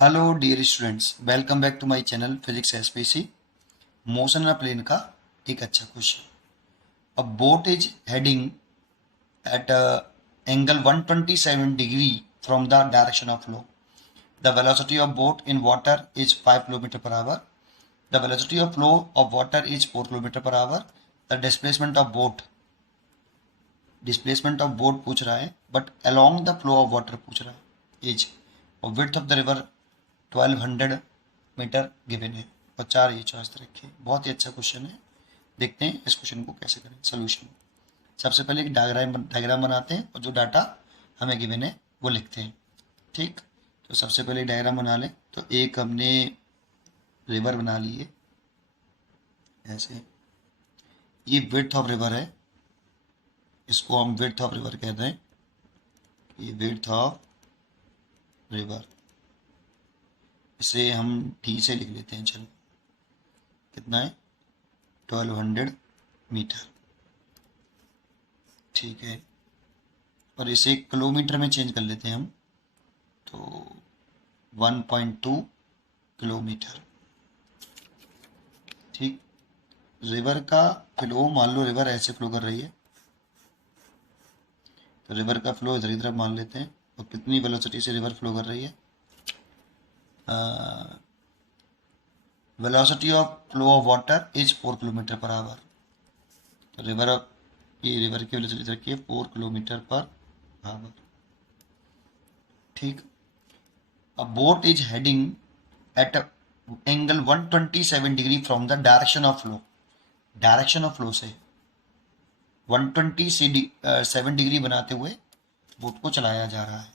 Hello dear students, welcome back to my channel physics SPC. Motion of plane का एक अच्छा question. A boat is heading at angle 127 degree from the direction of flow. The velocity of boat in water is 5 kilometre per hour. The velocity of flow of water is 4 kilometre per hour. The displacement of boat पूछ रहा है, but along the flow of water पूछ रहा है। एज और width of the river 1200 metre given है और चार ये चॉइस रखी। बहुत ही अच्छा क्वेश्चन है। देखते हैं इस क्वेश्चन को कैसे करें सोल्यूशन। सबसे पहले एक डायग्राम बनाते हैं और जो डाटा हमें गिवन है वो लिखते हैं। ठीक, तो सबसे पहले डायग्राम बना लें। तो एक हमने रिवर बना ली है ऐसे। ये विड्थ ऑफ रिवर है, इसको हम विड्थ ऑफ रिवर कहते हैं। ये विड्थ ऑफ रिवर, इसे हम डी से लिख लेते हैं। चलो, कितना है? 1200 मीटर। ठीक है, और इसे किलोमीटर में चेंज कर लेते हैं हम, तो 1.2 किलोमीटर। ठीक, रिवर का फ्लो, मान लो रिवर ऐसे फ्लो कर रही है, तो रिवर का फ्लो इधर की तरफ मान लेते हैं। और कितनी वेलोसिटी से रिवर फ्लो कर रही है? Velocity of flow of water is 4 kilometre per our. तो ये रिवर की वेलोसिटी रखी है 4 किलोमीटर पर आवर। ठीक, a boat is heading at angle 127 degree from the direction of flow. Direction of flow से 127 डिग्री बनाते हुए बोट को चलाया जा रहा है।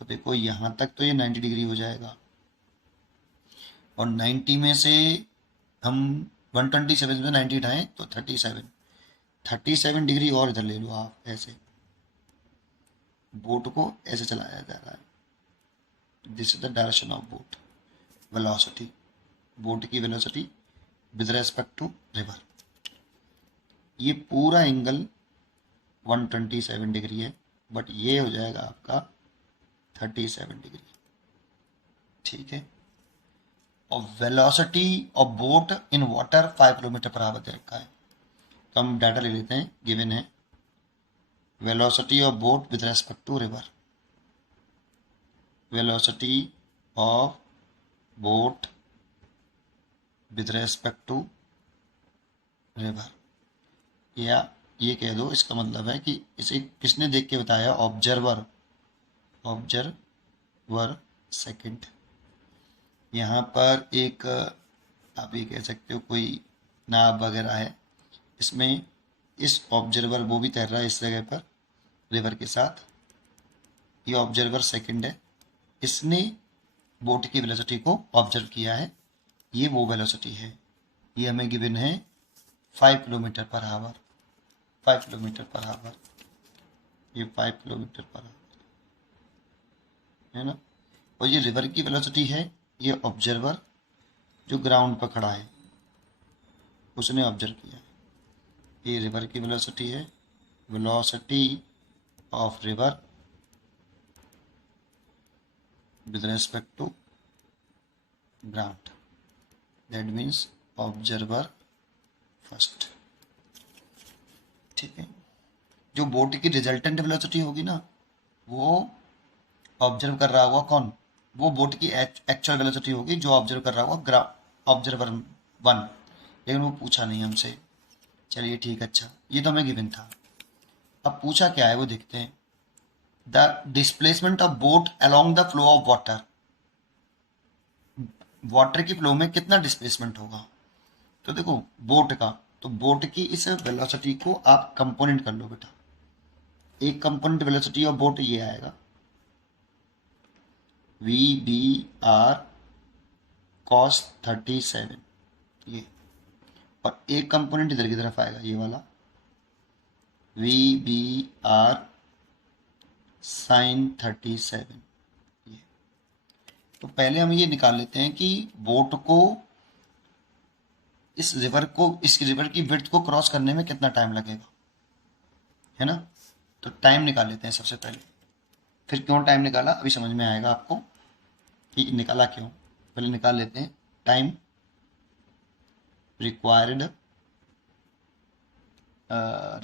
तो देखो यहाँ तक तो ये 90 डिग्री हो जाएगा, और 90 में से हम 127 में 90 उठाएं तो 37 डिग्री और इधर ले लो आप। ऐसे बोट को ऐसे चलाया जा रहा है। This is the direction of boat. Velocity, boat की velocity with respect to river. ये पूरा एंगल 127 डिग्री है, बट ये हो जाएगा आपका 37 डिग्री। ठीक है, और velocity of boat in water 5 kilometre per hour दे रखा है। तो हम डाटा ले लेते हैं। गिवन है velocity of boat with respect to river. Velocity of boat with respect to river, या ये कह दो, इसका मतलब है कि इसे किसने देख के बताया? Observer second. यहाँ पर एक आप ये कह सकते हो कोई नाव वगैरह है, इसमें इस ऑब्जर्वर वो भी तैर रहा है इस जगह पर रिवर के साथ। ये ऑब्जर्वर सेकंड है, इसने बोट की वेलोसिटी को ऑब्जर्व किया है। ये वो वेलोसिटी है, ये हमें गिवन है 5 kilometre per our. 5 kilometre per our, ये 5 किलोमीटर पर आवर है ना। और ये रिवर की वेलोसिटी है। ये ऑब्जर्वर जो ग्राउंड पर खड़ा है उसने ऑब्जर्व किया है। ये रिवर की वेलोसिटी है। Velocity of river with respect to ground, that means observer first। ठीक है, जो बोट की रिजल्टेंट वेलोसिटी होगी ना, वो ऑब्जर्व कर रहा होगा कौन? वो बोट की एक्चुअल वेलोसिटी होगी जो ऑब्जर्व कर रहा होगा ऑब्जर्वर 1। लेकिन वो पूछा नहीं हमसे। चलिए ठीक, अच्छा, ये तो हमें गिवन था। अब पूछा क्या है वो देखते हैं। The displacement of boat along the flow of water. Water की फ्लो में कितना डिस्प्लेसमेंट होगा? तो देखो बोट का, तो बोट की इस वेलोसिटी को आप कंपोनेंट कर लो बेटा। एक कंपोनेंट वेलोसिटी ऑफ बोट ये आएगा VBR cos 37, ये। और एक कंपोनेंट इधर की तरफ आएगा ये वाला VBR sin 37, ये। तो पहले हम ये निकाल लेते हैं कि बोट को इस रिवर की विड्थ को क्रॉस करने में कितना टाइम लगेगा, है ना। तो टाइम निकाल लेते हैं सबसे पहले। फिर क्यों टाइम निकाला अभी समझ में आएगा आपको। कि निकाला क्यों, पहले निकाल लेते हैं। Time required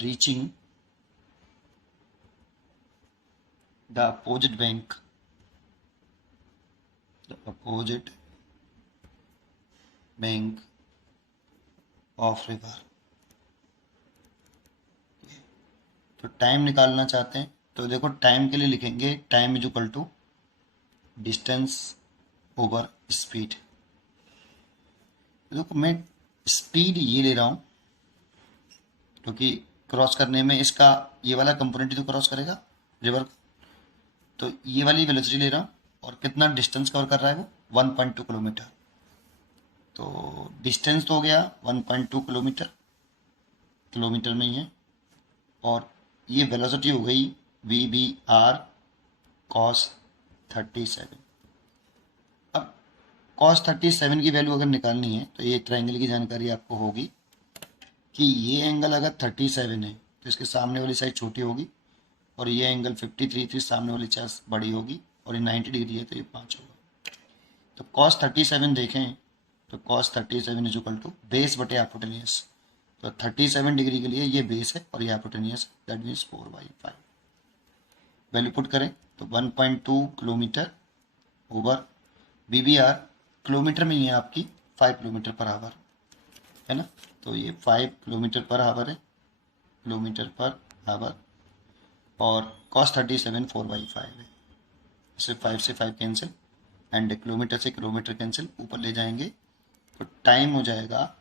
reaching the opposite bank, the opposite bank of river. तो टाइम निकालना चाहते हैं तो देखो टाइम के लिए लिखेंगे time is equal to distance over speed. देखो मैं स्पीड ये ले रहा हूँ क्योंकि क्रॉस करने में इसका ये वाला कंपोनेंट ही तो क्रॉस करेगा रिवर, तो ये वाली वेलोसिटी ले रहा हूँ और कितना डिस्टेंस कवर कर रहा है वो 1.2 किलोमीटर। तो डिस्टेंस तो हो गया 1.2 किलोमीटर, किलोमीटर में ही है, और ये वेलोसिटी हो गई VBR cos 37। अब cos 37 की वैल्यू अगर निकालनी है तो ये ट्रायंगल की जानकारी आपको होगी कि ये एंगल अगर 37 है तो इसके सामने वाली साइड छोटी होगी, और ये एंगल 53 थी, सामने वाली साइड बड़ी होगी, और ये 90 डिग्री है तो ये 5 होगा। तो cos 37 देखें तो cos 37 is equal to base बटे हाइपोटेन्यूज। तो 37 डिग्री के लिए ये बेस है और ये hypotenuse, that means 4/5। Value put करें तो 1.2 किलोमीटर ओवर VBR किलोमीटर में ही है आपकी 5 किलोमीटर पर आवर है ना, तो ये 5 किलोमीटर पर आवर है, किलोमीटर पर आवर, और cos 37 4/5 है। इसे 5 से 5 कैंसिल एंड किलोमीटर से किलोमीटर कैंसिल, ऊपर ले जाएंगे तो टाइम हो जाएगा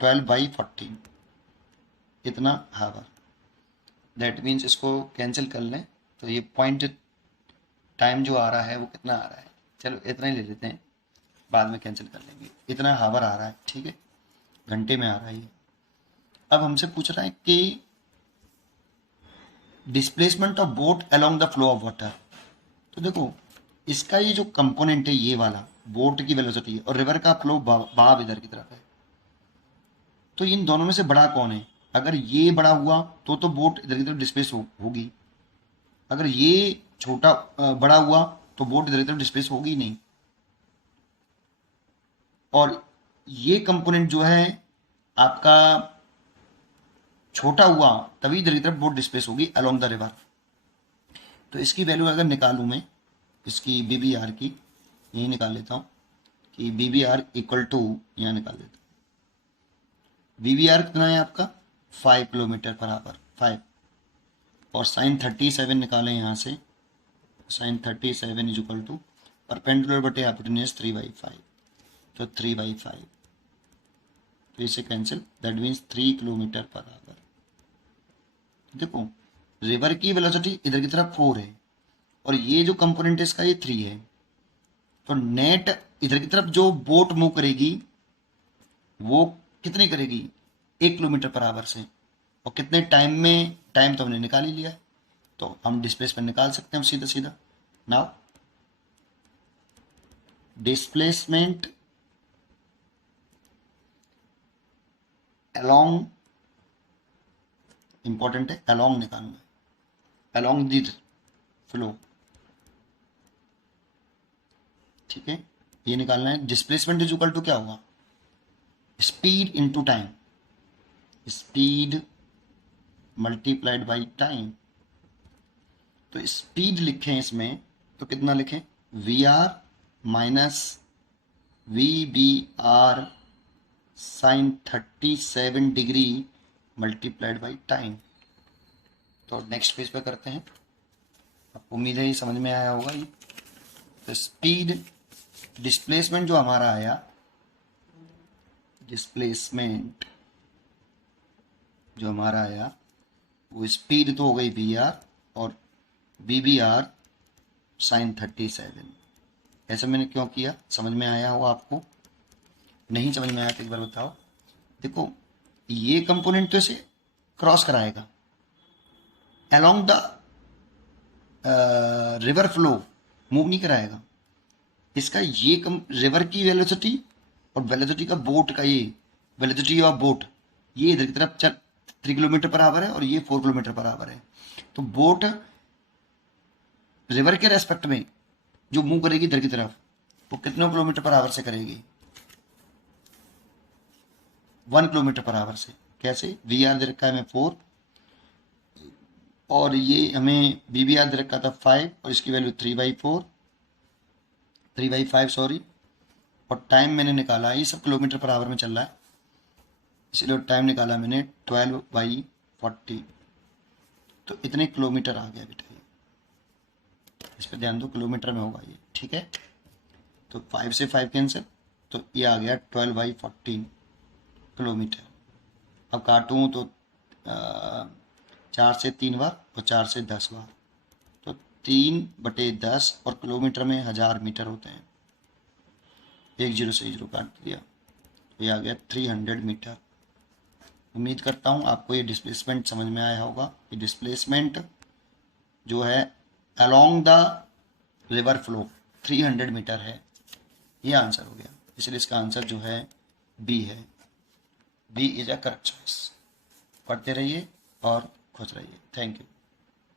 12/14 इतना हावर। दैट मीन्स इसको कैंसिल कर लें तो ये पॉइंट टाइम जो आ रहा है वो कितना आ रहा है, चलो इतना ही ले लेते हैं, बाद में कैंसिल कर लेंगे। इतना हावर आ रहा है, ठीक है, घंटे में आ रहा है ये। अब हमसे पूछ रहा है कि displacement of boat along the flow of water. तो देखो इसका ये जो कंपोनेंट है ये वाला बोट की वेलोसिटी है और रिवर का फ्लो बहाव इधर की तरफ है, तो इन दोनों में से बड़ा कौन है? अगर ये बड़ा हुआ तो बोट इधर की तरफ डिस्प्लेस होगी, अगर ये छोटा बड़ा हुआ तो बोट इधर की तरफ डिस्प्लेस होगी नहीं, और ये कंपोनेंट जो है आपका छोटा हुआ तभी इधर की तरफ बोट डिस्प्लेस होगी अलोंग द रिवर। तो इसकी वैल्यू अगर निकालूं मैं, इसकी BBR की यही निकाल लेता हूँ कि BBR इक्वल टू, यहाँ निकाल देता हूँ, BBR कितना है आपका 5 किलोमीटर पर आवर 5, और साइन 37 निकालें यहाँ से, sine 37 is equal to perpendicular बटे हाइपोटेन्यूज 3/5, तो 3/5, तो इसे cancel, that means 3 kilometre per hour. देखो रिवर की वेलोसिटी इधर की तरफ 4 है और ये जो कंपोनेंट है इसका ये 3 है, तो नेट इधर की तरफ जो बोट मूव करेगी वो कितनी करेगी 1 किलोमीटर पर आवर से, और कितने टाइम में, टाइम तो हमने निकाल ही लिया है, तो हम डिस्प्लेसमेंट निकाल सकते हैं सीधा सीधा। नाउ डिस्प्लेसमेंट अलोंग, इंपॉर्टेंट है, अलोंग निकालना है, अलोंग द फ्लो, ठीक है, ये निकालना है। डिस्प्लेसमेंट इज इक्वल टू क्या होगा, speed into time, speed multiplied by time. तो स्पीड लिखें इसमें तो कितना लिखें, VR minus VBR sine 37 degree multiplied by time. तो नेक्स्ट पेज पे करते हैं, आपको उम्मीद है ये समझ में आया होगा ये। तो स्पीड डिस्प्लेसमेंट जो हमारा आया, डिस्प्लेसमेंट जो हमारा आया वो स्पीड तो हो गई VR और BBR साइन 37। ऐसा मैंने क्यों किया, समझ में आया हो आपको? नहीं समझ में आया तो एक बार बताओ। देखो ये कंपोनेंट तो इसे क्रॉस कराएगा along the river flow, move नहीं कराएगा। इसका ये रिवर की वेलोसिटी और वेलोसिटी का बोट का, ये वेलोसिटी ऑफ बोट ये इधर की तरफ 3 किलोमीटर पर आवर है और ये 4 किलोमीटर पर आवर है, तो बोट रिवर के रेस्पेक्ट में जो मूव करेगी इधर की तरफ, वो कितने किलोमीटर पर आवर से करेगी? 1 किलोमीटर पर आवर से। कैसे? वी आर दे रखा है हमें 4, और ये हमें बी बी आर दे रखा था 5, और इसकी वैल्यू 3/5 सॉरी, और टाइम मैंने निकाला, ये सब किलोमीटर पर आवर में चल रहा है, इसलिए टाइम निकाला मैंने 12/40, तो इतने किलोमीटर आ गया बेटा। ये इस पर ध्यान दो, किलोमीटर में होगा ये, ठीक है। तो 5 से 5 कैंसिल, तो ये आ गया 12/14 किलोमीटर। अब काटूँ तो 4 से 3 बार और 4 से 10 बार, तो 3/10, और किलोमीटर में 1000 मीटर होते हैं। 1 0 से 0 काट दिया, तो ये आ गया 300 मीटर। उम्मीद करता हूँ आपको ये डिस्प्लेसमेंट समझ में आया होगा। ये डिस्प्लेसमेंट जो है along the river flow 300 metre है। ये आंसर हो गया, इसलिए इसका आंसर जो है बी है। B is a correct choice. पढ़ते रहिए और खुश रहिए। Thank you.